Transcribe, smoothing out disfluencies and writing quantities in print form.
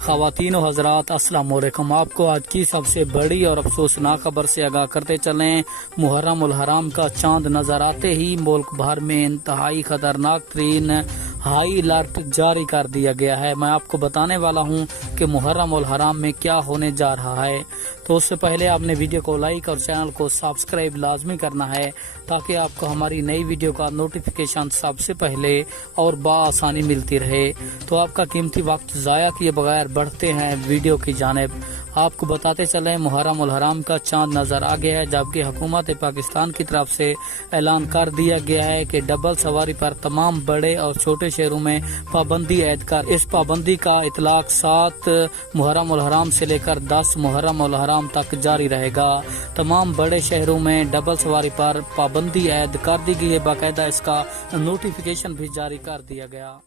خواتین و حضرات السلام علیکم۔ آپ کو آج کی سب سے بڑی اور افسوسناک خبر سے آگاہ کرتے چلیں۔ محرم الحرام کا چاند نظر آتے ہی ملک بھر میں انتہائی خطرناک ترین ہائی الرٹ جاری کر دیا گیا ہے۔ میں آپ کو بتانے والا ہوں کہ محرم الحرام میں کیا ہونے جا رہا ہے، تو اس سے پہلے آپ نے ویڈیو کو لائک اور چینل کو سبسکرائب لازمی کرنا ہے تاکہ آپ کو ہماری نئی ویڈیو کا نوٹیفیکیشن سب سے پہلے اور بآسانی ملتی رہے۔ تو آپ کا قیمتی وقت ضائع کیے بغیر بڑھتے ہیں ویڈیو کی جانب۔ آپ کو بتاتے چلیں محرم الحرام کا چاند نظر آ گیا ہے، جبکہ حکومت پاکستان کی طرف سے اعلان کر دیا گیا ہے کہ ڈبل سواری پر تمام بڑے اور چھوٹے شہروں میں پابندی عائد کر اس پابندی کا اطلاق 7 محرم الحرام سے لے کر 10 محرم الحرام تک جاری رہے گا۔ تمام بڑے شہروں میں ڈبل سواری پر پابندی عائد کر دی گئی ہے، باقاعدہ اس کا نوٹیفیکیشن بھی جاری کر دیا گیا۔